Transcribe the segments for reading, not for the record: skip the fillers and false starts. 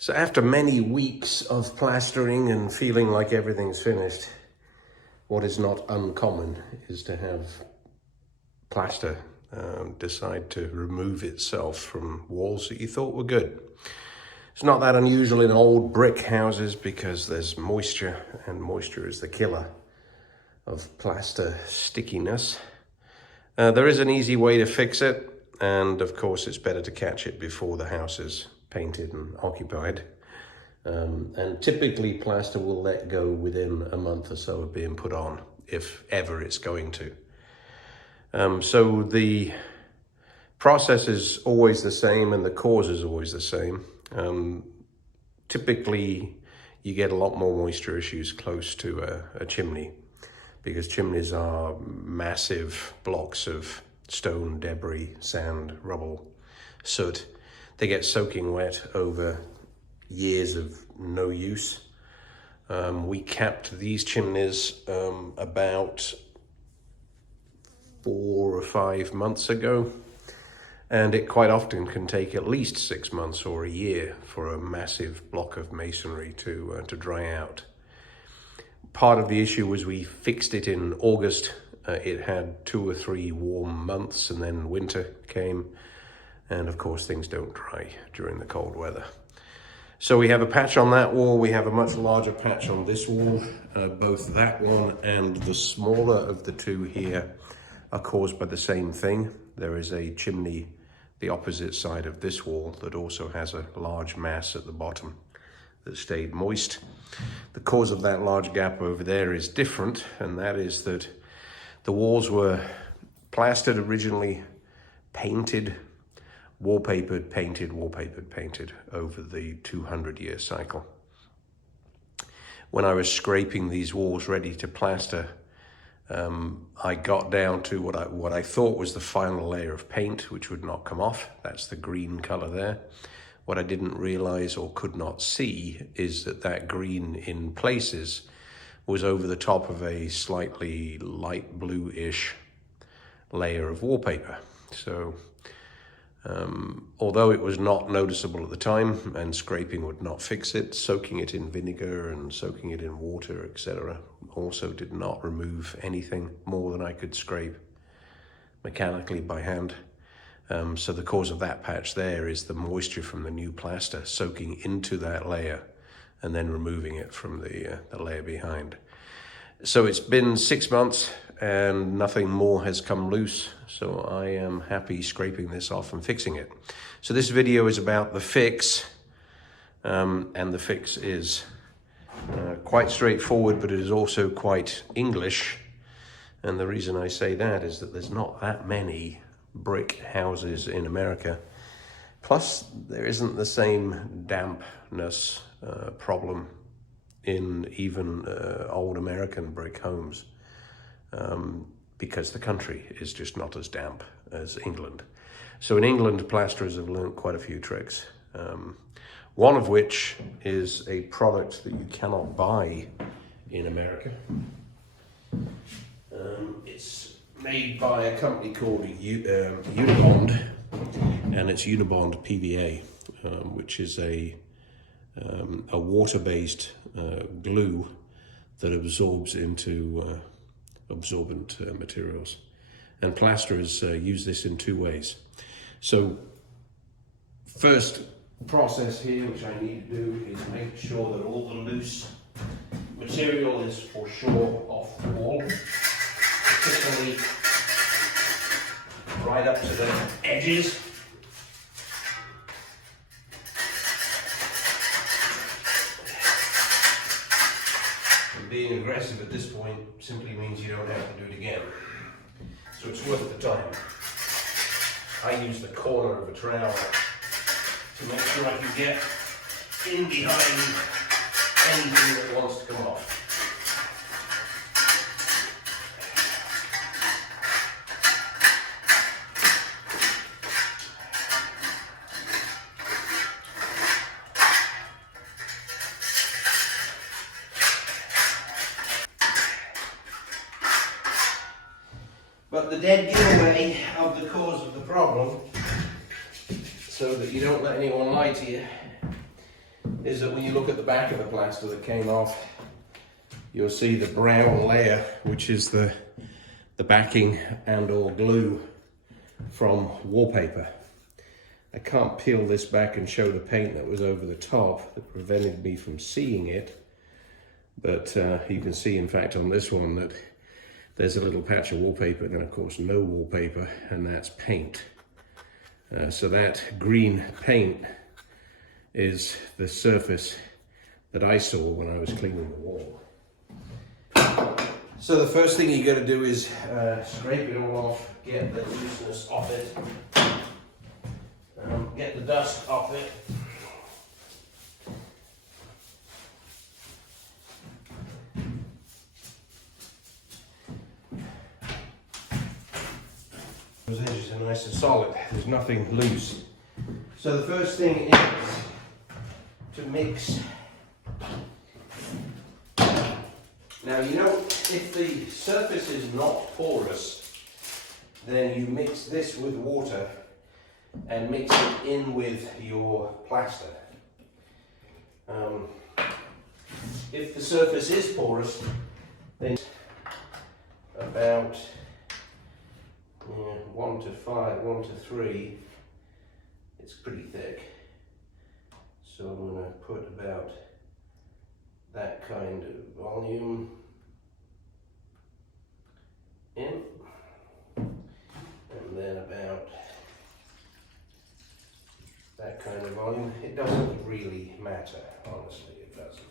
So after many weeks of plastering and feeling like everything's finished, what is not uncommon is to have plaster decide to remove itself from walls that you thought were good. It's not that unusual in old brick houses because there's moisture, and moisture is the killer of plaster stickiness. There is an easy way to fix it, and of course it's better to catch it before the house is painted and occupied. And typically plaster will let go within a month or so of being put on, if ever it's going to. So the process is always the same and the cause is always the same. Typically you get a lot more moisture issues close to a chimney, because chimneys are massive blocks of stone, debris, sand, rubble, soot. They get soaking wet over years of no use. We capped these chimneys about 4 or 5 months ago, and it quite often can take at least 6 months or a year for a massive block of masonry to dry out. Part of the issue was we fixed it in August. It had 2 or 3 warm months, and then winter came. And of course, things don't dry during the cold weather. So we have a patch on that wall. We have a much larger patch on this wall. Both that one and the smaller of the two here are caused by the same thing. There is a chimney the opposite side of this wall that also has a large mass at the bottom that stayed moist. The cause of that large gap over there is different, and that is that the walls were plastered originally, painted, wallpapered, painted, wallpapered, painted over the 200-year cycle. When I was scraping these walls ready to plaster, I got down to what I thought was the final layer of paint, which would not come off. That's the green color there. What I didn't realize or could not see is that that green in places was over the top of a slightly light blue-ish layer of wallpaper. So although it was not noticeable at the time and scraping would not fix it, soaking it in vinegar and soaking it in water, etc., also did not remove anything more than I could scrape mechanically by hand. So the cause of that patch there is the moisture from the new plaster soaking into that layer and then removing it from the layer behind. So it's been 6 months and nothing more has come loose. So I am happy scraping this off and fixing it. So this video is about the fix, and the fix is quite straightforward, but it is also quite English. And the reason I say that is that there's not that many brick houses in America. Plus, there isn't the same dampness problem in even old American brick homes, because the country is just not as damp as England. So in England, plasterers have learned quite a few tricks. One of which is a product that you cannot buy in America. It's made by a company called Unibond, and it's Unibond PVA, which is a water-based glue that absorbs into absorbent materials. And plasterers use this in 2 ways. So first process here, which I need to do, is make sure that all the loose material is for sure off the wall, particularly right up to the edges. Being aggressive at this point simply means you don't have to do it again. So it's worth the time. I use the corner of a trowel to make sure I can get in behind anything that wants to come off. But the dead giveaway of the cause of the problem, so that you don't let anyone lie to you, is that when you look at the back of the plaster that came off, you'll see the brown layer, which is the backing and or glue from wallpaper. I can't peel this back and show the paint that was over the top that prevented me from seeing it, but you can see in fact on this one that there's a little patch of wallpaper and of course no wallpaper, and that's paint. So that green paint is the surface that I saw when I was cleaning the wall. So the first thing you got to do is scrape it all off, get the looseness off it, get the dust off it. Those edges are nice and solid, there's nothing loose. So the first thing is to mix. Now you know, if the surface is not porous, then you mix this with water and mix it in with your plaster. If the surface is porous, then about 1 to 5, 1 to 3, it's pretty thick. So I'm going to put about that kind of volume in, and then about that kind of volume. It doesn't really matter, honestly, it doesn't.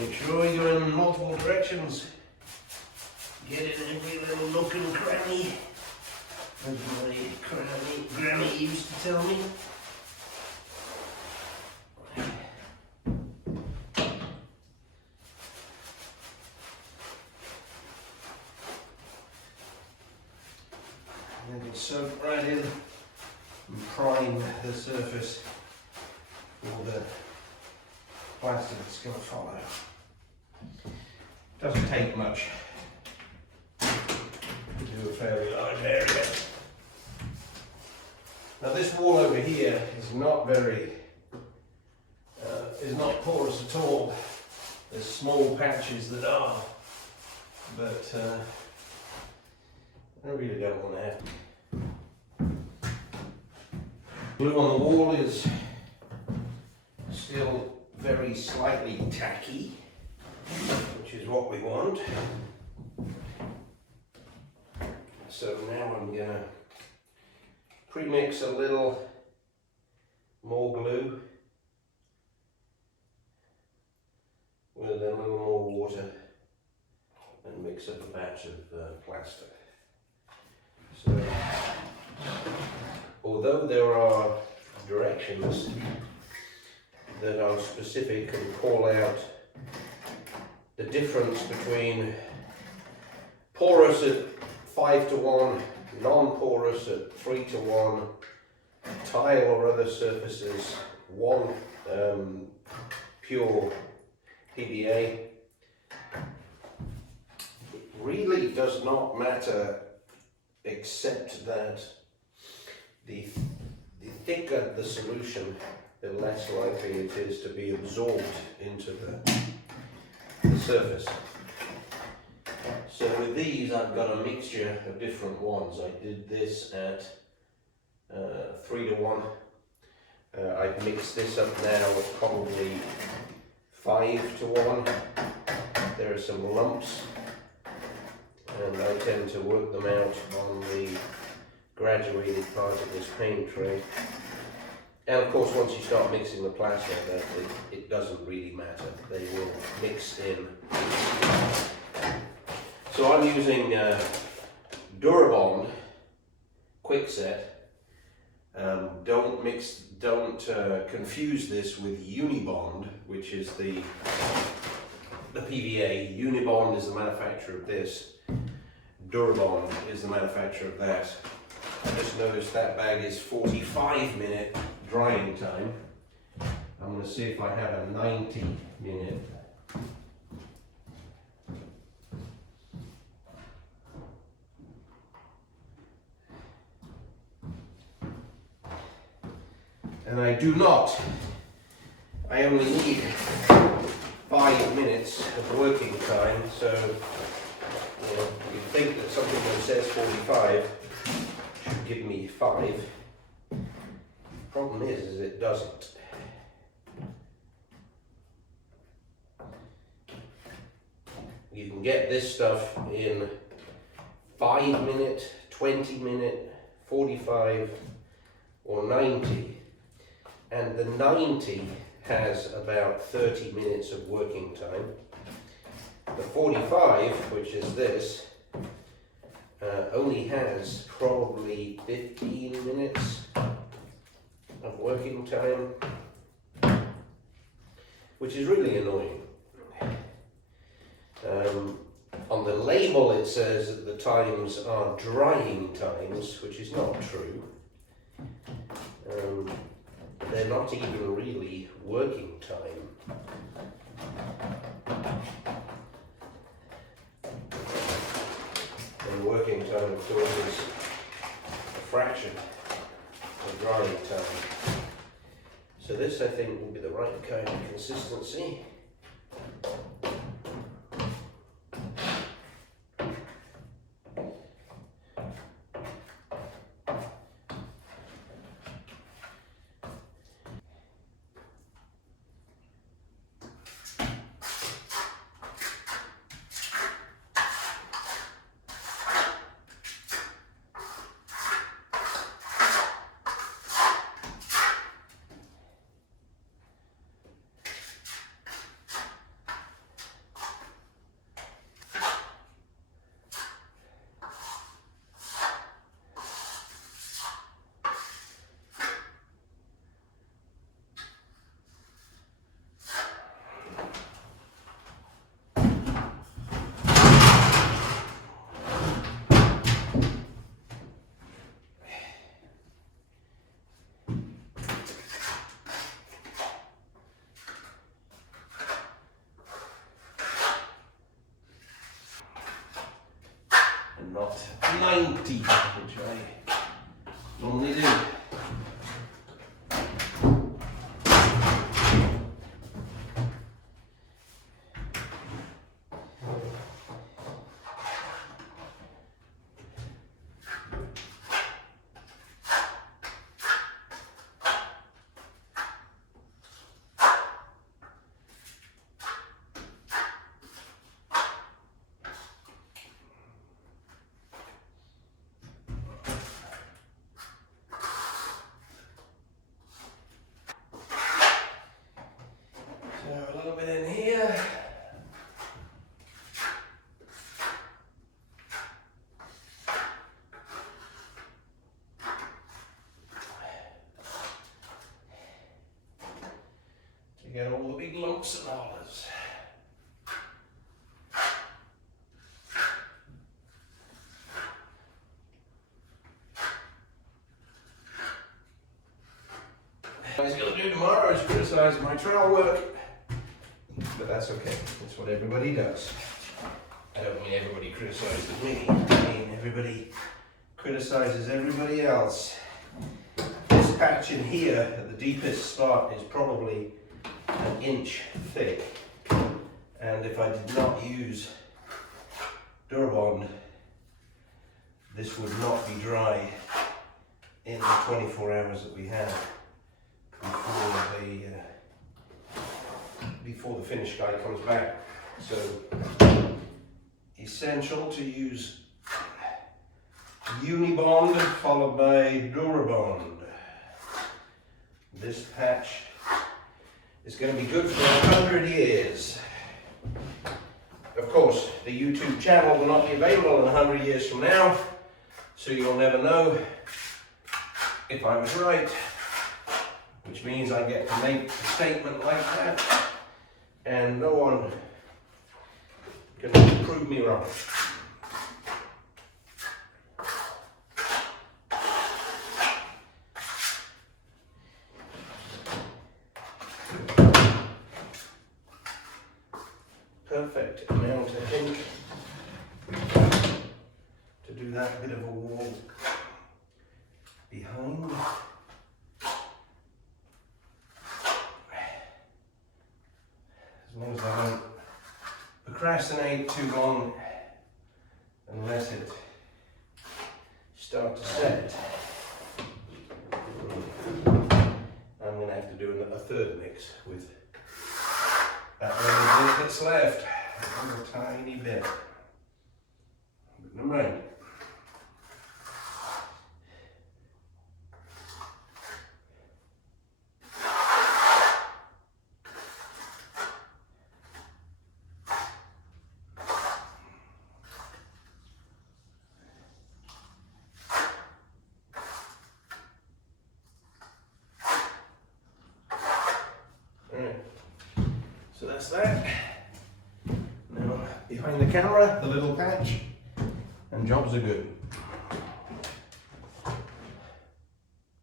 Make sure you're in multiple directions. Get in every little nook and cranny, as my granny used to tell me. And then soak right in and prime the surface for the plaster that's going to follow. Doesn't take much to do a fairly large area. Now this wall over here is not porous at all. There's small patches that are, but I really don't want to have. Glue on the wall is still very slightly tacky, which is what we want. So now I'm going to pre-mix a little more glue with a little more water and mix up a batch of plaster. So although there are directions that are specific and call out the difference between porous at 5 to 1, non-porous at 3 to 1, tile or other surfaces 1 pure PVA, really does not matter, except that the thicker the solution, the less likely it is to be absorbed into the surface. So with these, I've got a mixture of different ones. I did this at 3 to 1. I've mixed this up now with probably 5 to 1. There are some lumps, and I tend to work them out on the graduated part of this paint tray. And of course, once you start mixing the plaster, it doesn't really matter. They will mix in. So I'm using Durabond Quickset. Don't confuse this with Unibond, which is the PVA. Unibond is the manufacturer of this. Durabond is the manufacturer of that. I just noticed that bag is 45-minute drying time. I'm going to see if I have a 90-minute. And I do not. I only need 5 minutes of working time, so you think that something that says 45 should give me 5. Problem is it doesn't. You can get this stuff in 5 minute, 20 minute, 45 or 90, and the 90 has about 30 minutes of working time. The 45, which is this, only has probably 15 minutes of working time, which is really annoying. On the label it says that the times are drying times, which is not true. They're not even really working time. And working time, of course, is a fraction of drying time. So this, I think, will be the right kind of consistency. Not 90, which I normally do. A little bit in here. To get all the big lumps and hollers. What he's going to do tomorrow is criticize my trowel work. But that's okay. That's what everybody does. I don't mean only everybody criticises me, I mean everybody criticises everybody else. This patch in here at the deepest spot is probably an inch thick, and if I did not use Durabond, this would not be dry in the 24 hours that we have before the finish guy comes back. So essential to use Unibond followed by Durabond. This patch is going to be good for 100 years. Of course, the YouTube channel will not be available in 100 years from now, so you'll never know if I was right, which means I get to make a statement like that and no one can prove me wrong. Perfect amount, I think, to do that bit of a wall behind. As long as I don't procrastinate too long and let it start to set, I'm going to have to do a third mix with that little bit that's left, a little tiny bit. But never mind. So that's that. Now behind the camera, the little patch, and jobs are good.